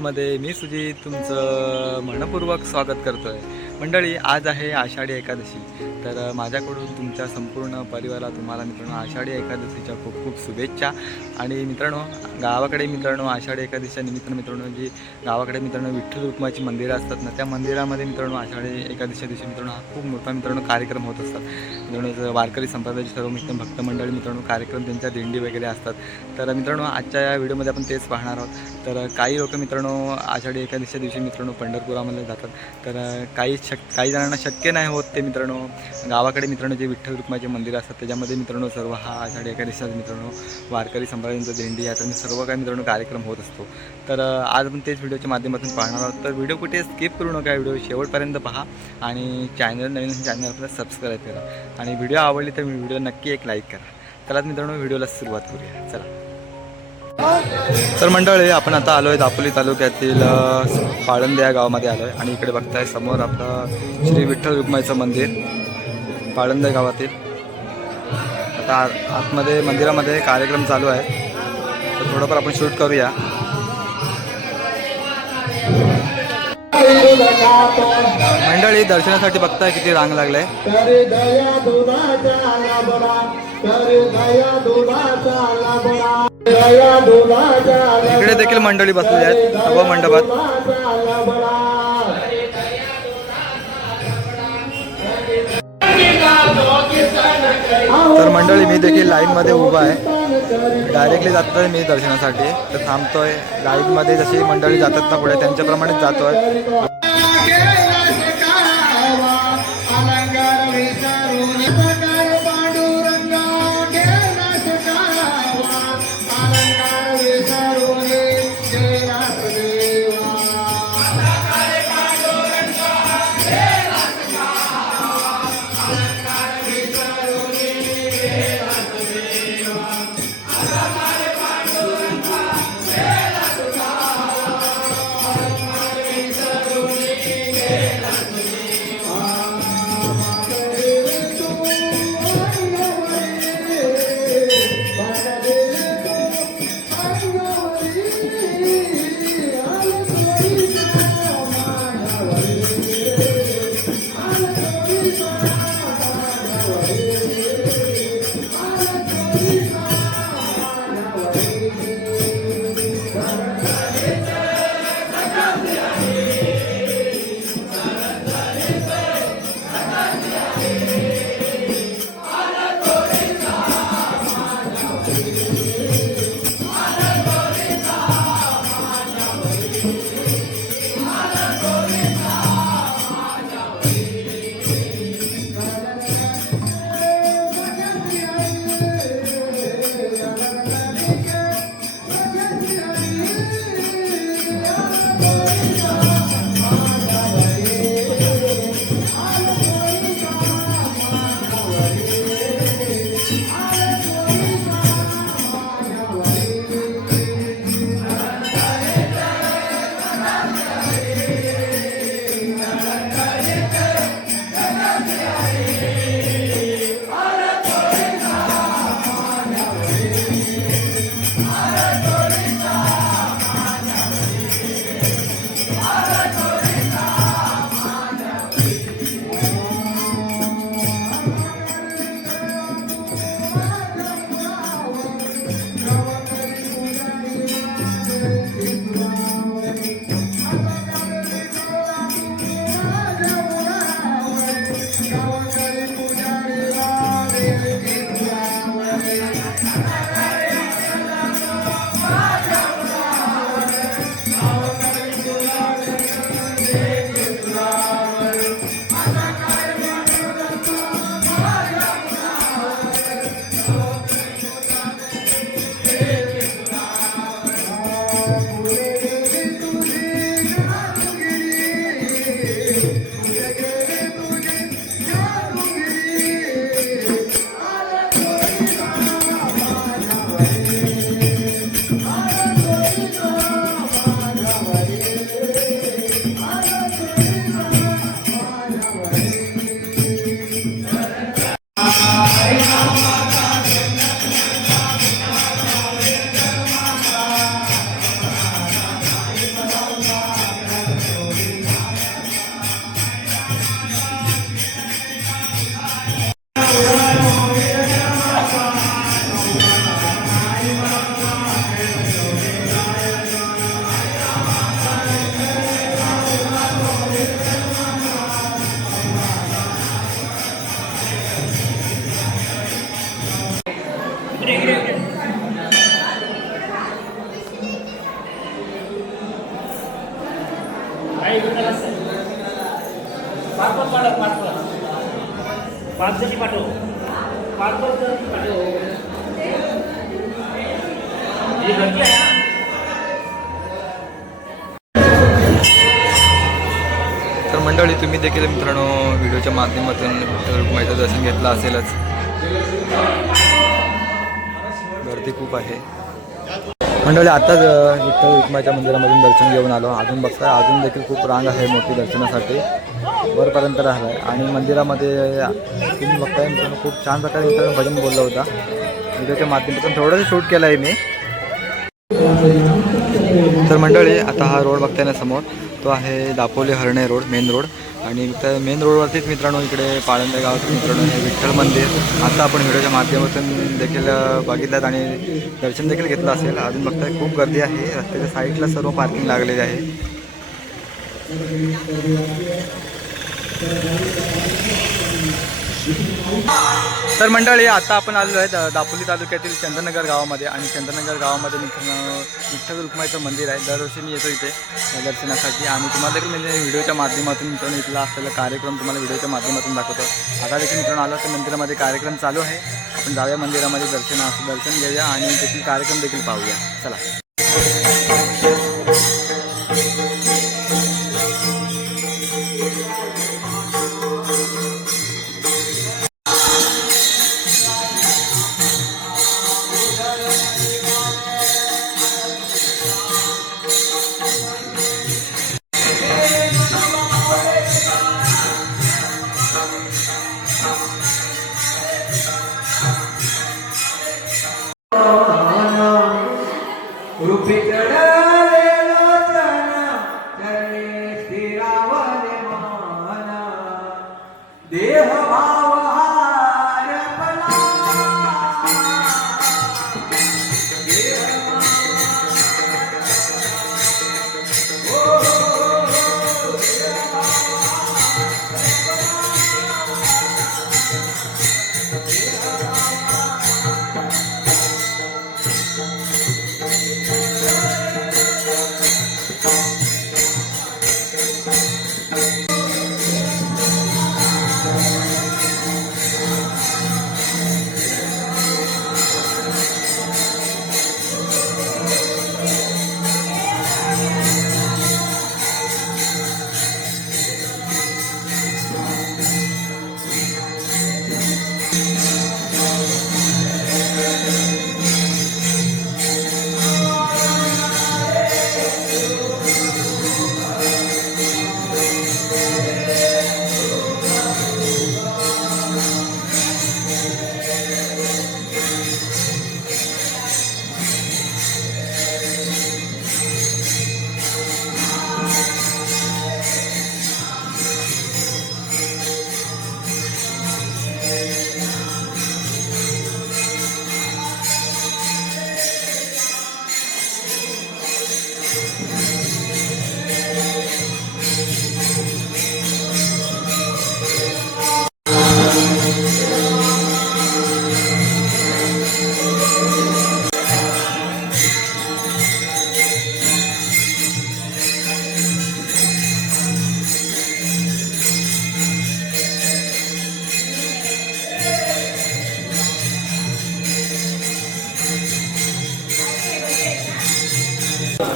मध्ये मी सुजित तुमचं मनपूर्वक स्वागत करतोय। मंडळी, आज आहे आषाढी एकादशी, तर माझ्याकडून तुमच्या संपूर्ण परिवाराला तुम्हाला मित्रांनो आषाढी एकादशीच्या खूप खूप शुभेच्छा। आणि मित्रांनो, गावाकडे मित्रांनो आषाढी एकादशीच्या निमित्तानं मित्रांनो जी गावाकडे मित्रांनो विठ्ठल रुक्माची मंदिरं असतात ना, त्या मंदिरामध्ये मित्रांनो आषाढी एकादशीच्या दिवशी मित्रांनो हा खूप मोठा मित्रांनो कार्यक्रम होत असतात। मित्रांनो वारकरी संप्रदायाचे सर्व मित्र भक्त मंडळी मित्रांनो कार्यक्रम त्यांच्या दिंडी वगैरे असतात। तर मित्रांनो आजच्या या व्हिडिओमध्ये आपण तेच पाहणार आहोत। तर काही लोक मित्रांनो आषाढी एकादशीच्या दिवशी मित्रांनो पंढरपुरामध्ये जातात, तर काही जणांना शक्य नाही होत ते मित्रांनो गावाकडे मित्रांनो जे विठ्ठल रुक्माचे मंदिर असतात त्याच्यामध्ये मित्रांनो सर्व हा आषाढी एकादशीचा मित्रांनो वारकरी संप्रदायांचा दिंडी याचा मी सर्व काही मित्रांनो कार्यक्रम होत असतो। तर आज आपण तेच व्हिडिओच्या माध्यमातून पाहणार आहोत। तर व्हिडिओ कुठे स्किप करू नका, व्हिडिओ शेवटपर्यंत पहा आणि नवीन चॅनल आपल्याला सबस्क्राईब करा आणि व्हिडिओ आवडली तर व्हिडिओ नक्की एक लाईक करा। चला मित्रांनो व्हिडिओला सुरुवात करूया, चला। तर मंडळी, आपण आता आलो आहे दापोली तालुक्यातील पाळंदे या गावामध्ये आलो आहे आणि इकडे बघताय समोर आपलं श्री विठ्ठल रुक्माईचं मंदिर पाळंदे गावातील। आता आतमध्ये मंदिरामध्ये कार्यक्रम चालू आहे, तर थोडंफार आपण शूट करूया। मंडळी, दर्शनासाठी बघताय किती रांग लागलाय। इकडे देखील मंडळी बसलेली आहेत सभा मंडपात। तर मंडळी, मी देखील लाईन मध्ये उभा आहे, डायरेक्टली जातोय मी दर्शनासाठी, तर थांबतोय लाईन मध्ये। जशी मंडळी जातात ना पुढे त्यांच्याप्रमाणेच जातोय। तर मंडळी, तुम्ही देखील मित्रांनो व्हिडिओच्या माध्यमातून विठ्ठल रुक्माईचं दर्शन घेतलं असेलच. गर्दी खूप आहे मंडळी. आताच विठ्ठल रुक्माईच्या मंदिरामधून दर्शन घेऊन आलो. अजून बघताय, अजून देखील खूप रांग आहे मोठी दर्शनासाठी, वरपर्यंत राहिला आहे. आणि मंदिरामध्ये तुम्ही बघताय मित्रांनो खूप छान प्रकारे मित्रांनो भजन बोलला होता. व्हिडिओच्या माध्यमातून थोडंसं शूट केलं आहे मी. तर मंडळी, आता हा रोड बघताय ना समोर, तो आहे दापोली हरणे रोड, मेन रोड. आणि त्या मेन रोडवरतीच मित्रांनो इकडे पाळंदे गावात मित्रांनो हे विठ्ठल मंदिर आता आपण व्हिडिओच्या माध्यमातून देखील बघितलं आणि दर्शन देखील घेतलं असेल. अजून बघताय खूप गर्दी आहे. रस्त्याच्या साईडला सर्व पार्किंग लागलेली आहे. तर मंडळी, आता आपण आलेलो आहे दापोली तालुक्यातील चंदननगर गावामध्ये. आणि चंदननगर गावामध्ये विठ्ठल रुक्माईचं मंदिर आहे. दरवर्षी मी येतो इथे दर्शनासाठी. आणि तुम्हाला देखील म्हणजे व्हिडिओच्या माध्यमातून मित्रांनो इथला असलेला कार्यक्रम तुम्हाला व्हिडिओच्या माध्यमातून दाखवतो. आता देखील मित्रांनो आलो तर मंदिरामध्ये कार्यक्रम चालू आहे. आपण जाऊया मंदिरामध्ये, दर्शन घेऊया आणि तेथील कार्यक्रम देखील पाहूया. चला.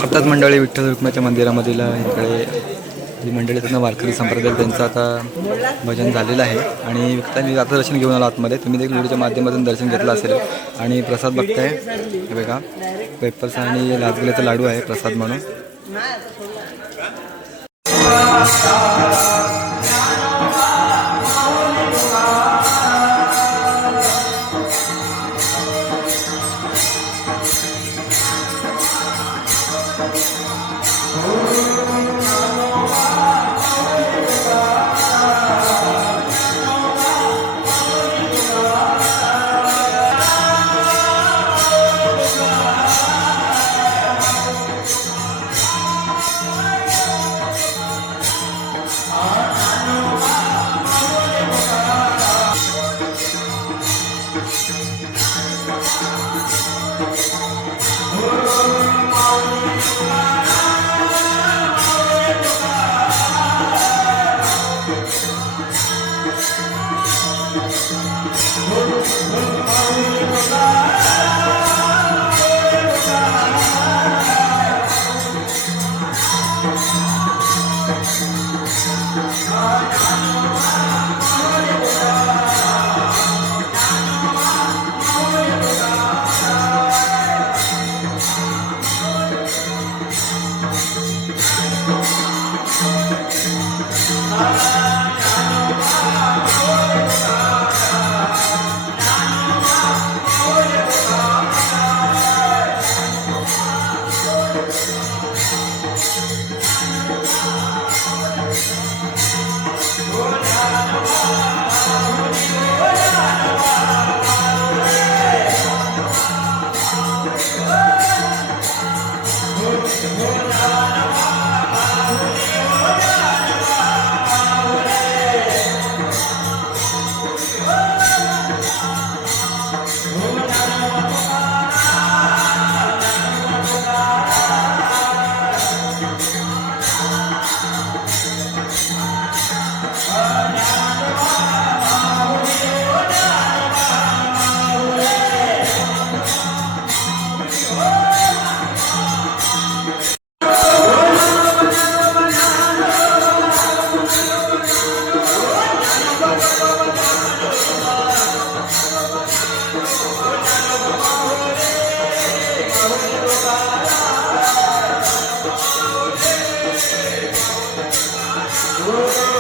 आताच मंडळी विठ्ठल रुक्माईच्या मंदिरामधील इकडे जी मंडळी त्यांना वारकरी संप्रदाय त्यांचं आता भजन झालेलं आहे. आणि मी आता दर्शन घेऊन आलो आतमध्ये. तुम्ही देखील व्हिडिओच्या माध्यमातून दर्शन घेतलं असेल. आणि प्रसाद बघताय, हे बघा वेफर्स आणि लाचगुल्याचा लाडू आहे प्रसाद म्हणून.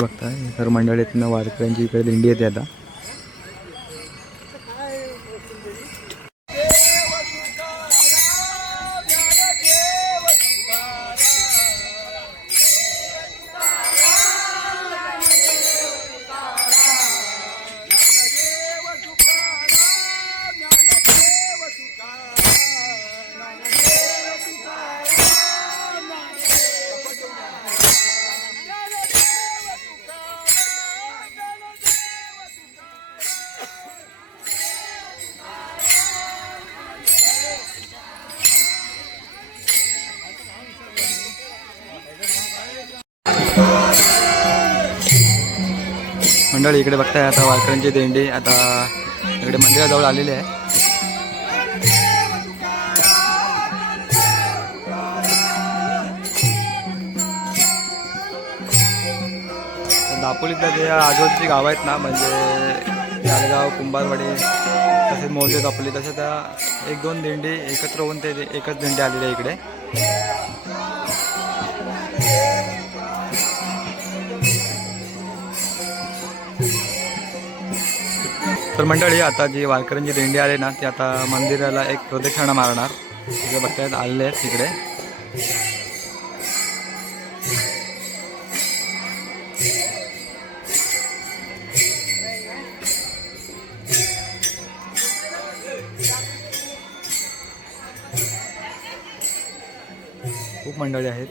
बघताय तर मंडळीतनं वारकऱ्यांची इकडे दिंडी येते आता. मंडळी इकडे बघताय आता वारकऱ्यांची दिंडी आता इकडे मंदिराजवळ आलेली आहे. दापोलीतल्या जे आजूबाजूची गावं आहेत ना म्हणजे यादगाव, कुंभारवाडी तसेच मोजे दापोली तसे त्या 1-2 दिंडी एकत्र होऊन ते एकच दिंडी आलेली आहे इकडे. तर मंडळी आता जी वारकऱ्यांची दिंडी आली ना ती आता मंदिराला एक प्रदक्षिणा मारणार. तिथे बघतायत आलेले आहेत तिकडे. खूप मंडळी आहेत.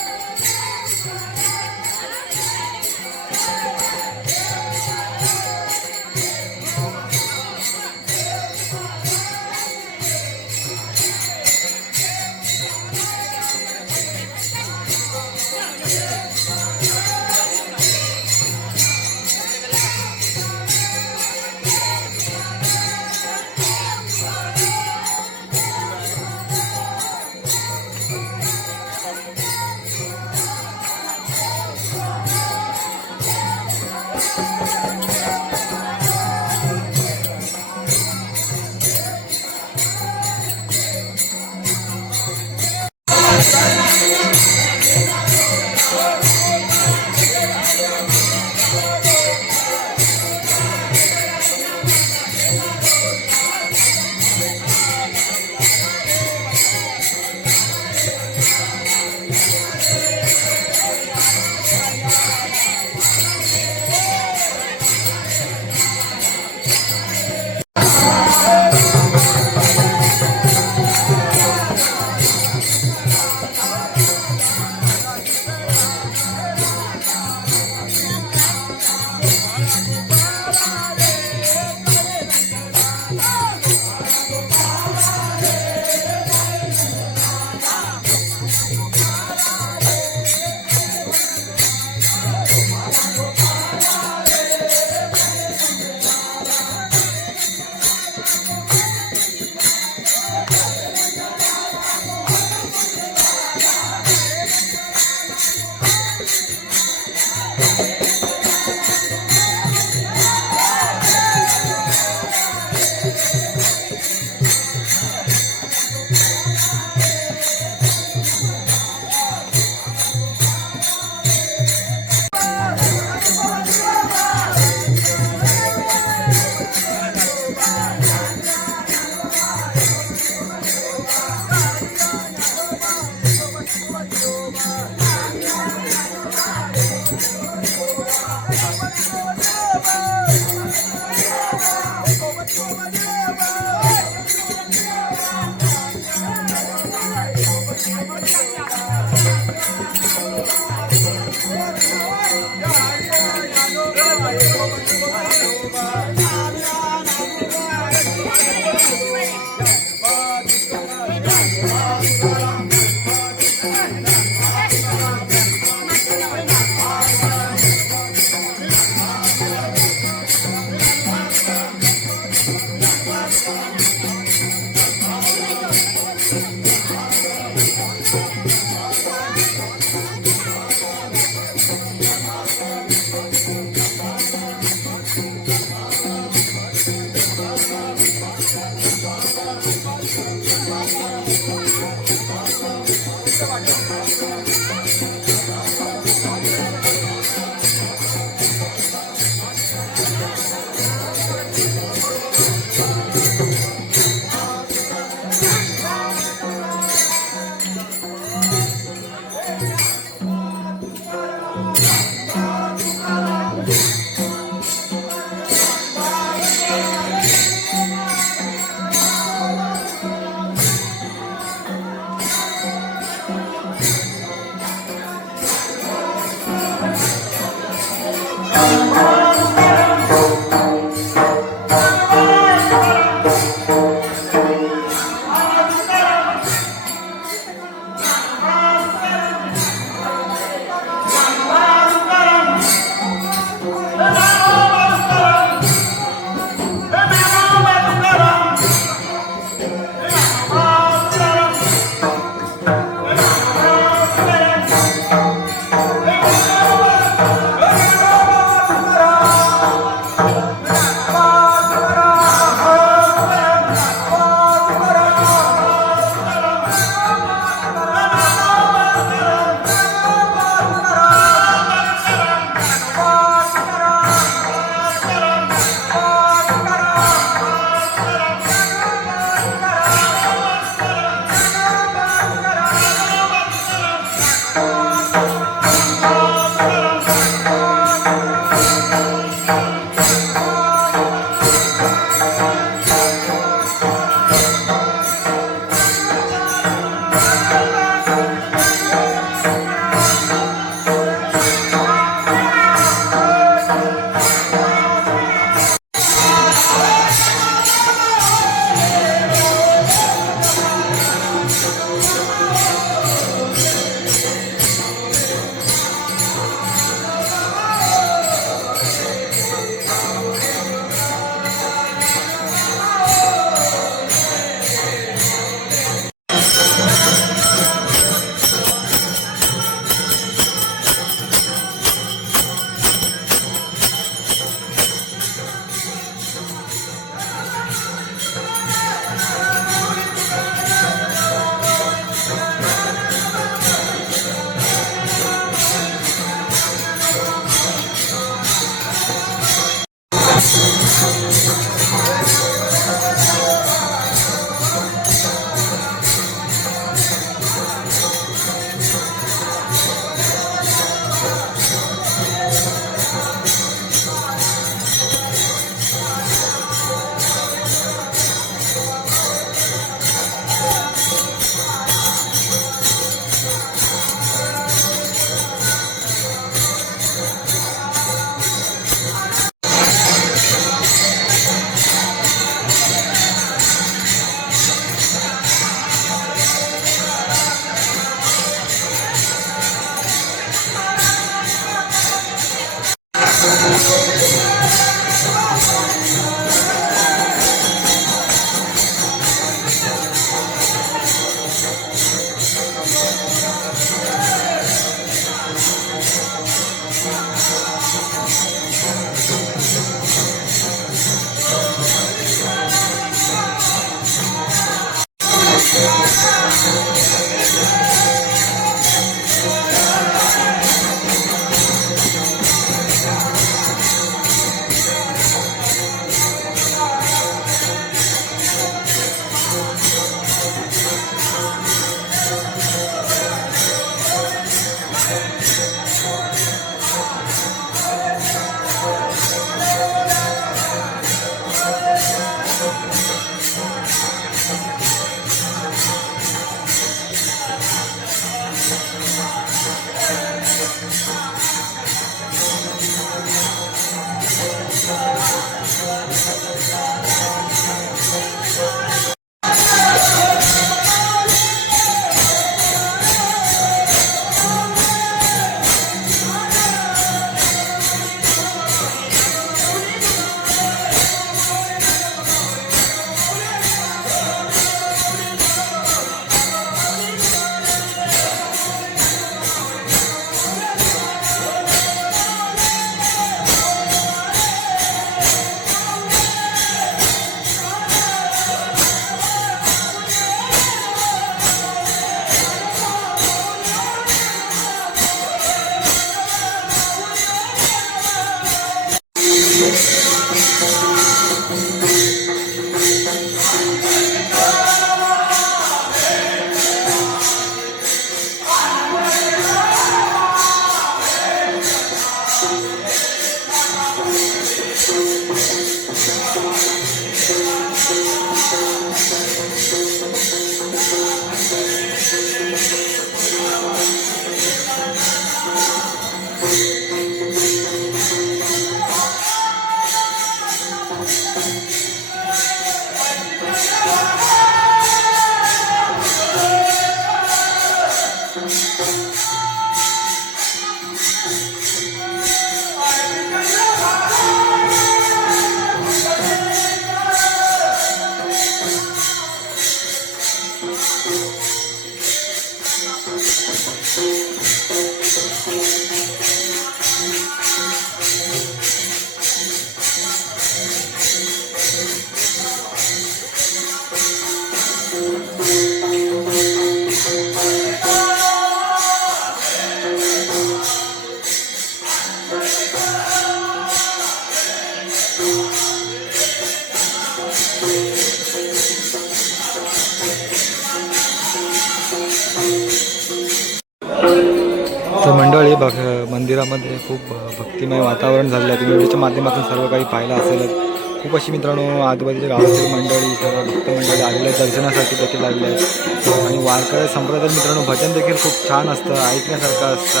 मंदिरामध्ये खूप भक्तिमय वातावरण झालेलं आहे. तुम्ही व्हिडिओच्या माध्यमातून सर्व काही पाहिलं असेलच. खूप अशी मित्रांनो आजूबाजूच्या गावातील मंडळी सर्व भक्त मंडळी आलेले आहेत, दर्शनासाठी देखील आलेले आहेत. आणि वारकरी संप्रदाय मित्रांनो भजन देखील खूप छान असतं, ऐकण्यासारखं असतं.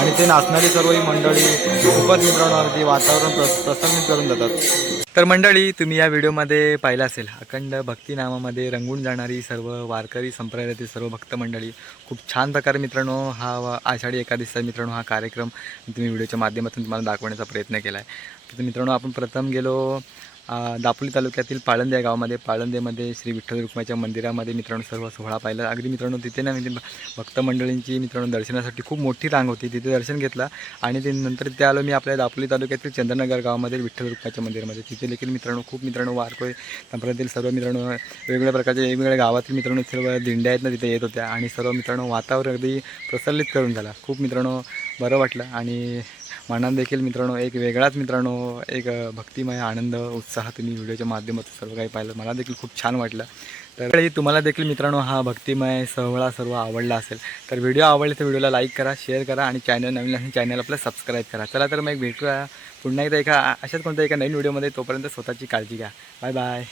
आणि ते नाचणारी सर्व ही मंडळी खूपच मित्रांनो अगदी वातावरण प्रसन्नित करून जातात. तर मंडळी तुम्ही या व्हिडिओमध्ये पाहिलं असेल अखंड भक्तिनामामध्ये रंगून जाणारी सर्व वारकरी संप्रदायातील सर्व भक्त मंडळी खूप छान प्रकारे मित्रांनो हा आषाढी एकादशीचा मित्रांनो हा कार्यक्रम तुम्ही व्हिडिओच्या माध्यमातून तुम्हाला दाखवण्याचा प्रयत्न केला आहे. तर मित्रांनो आपण प्रथम गेलो दापोली तालुक्यातील पाळंदे या गावामध्ये. पाळंदेमध्ये श्री विठ्ठल रुक्माईच्या मंदिरामध्ये मित्रांनो सर्व सोहळा पाहिला. अगदी मित्रांनो तिथे ना म्हणजे भक्त मंडळींची मित्रांनो दर्शनासाठी खूप मोठी रांग होती. तिथे दर्शन घेतला आणि ते नंतर ते आलो मी आपल्या दापोली तालुक्यातील चंद्रनगर गावामध्ये विठ्ठल रुक्माईच्या मंदिरामध्ये. तिथे देखील मित्रांनो खूप मित्रांनो वारकरी संप्रदायातील सर्व मित्रांनो वेगवेगळ्या प्रकारचे वेगवेगळ्या गावातील मित्रांनो सर्व दिंड्या आहेत ना तिथे येत होत्या आणि सर्व मित्रांनो वातावरण अगदी प्रसल्लित करून झाला. खूप मित्रांनो बरं वाटलं आणि मनात देखील मित्रांनो एक वेगळाच मित्रांनो एक भक्तिमय आनंद उत्साह तुम्ही व्हिडिओच्या माध्यमातून सर्व काही पाहिलं. मला देखील खूप छान वाटलं. तर तुम्हाला देखील मित्रांनो हा भक्तिमय सोहळा सर्व आवडला असेल तर व्हिडिओ आवडले तर व्हिडिओला लाईक करा, शेअर करा आणि चॅनल नवीन असेल चॅनल आपलं सबस्क्राईब करा. चला तर मग भेटूया पुन्हा एकदा अशाच कोणत्या एका नवीन व्हिडिओमध्ये. तोपर्यंत स्वतःची काळजी घ्या. Bye bye.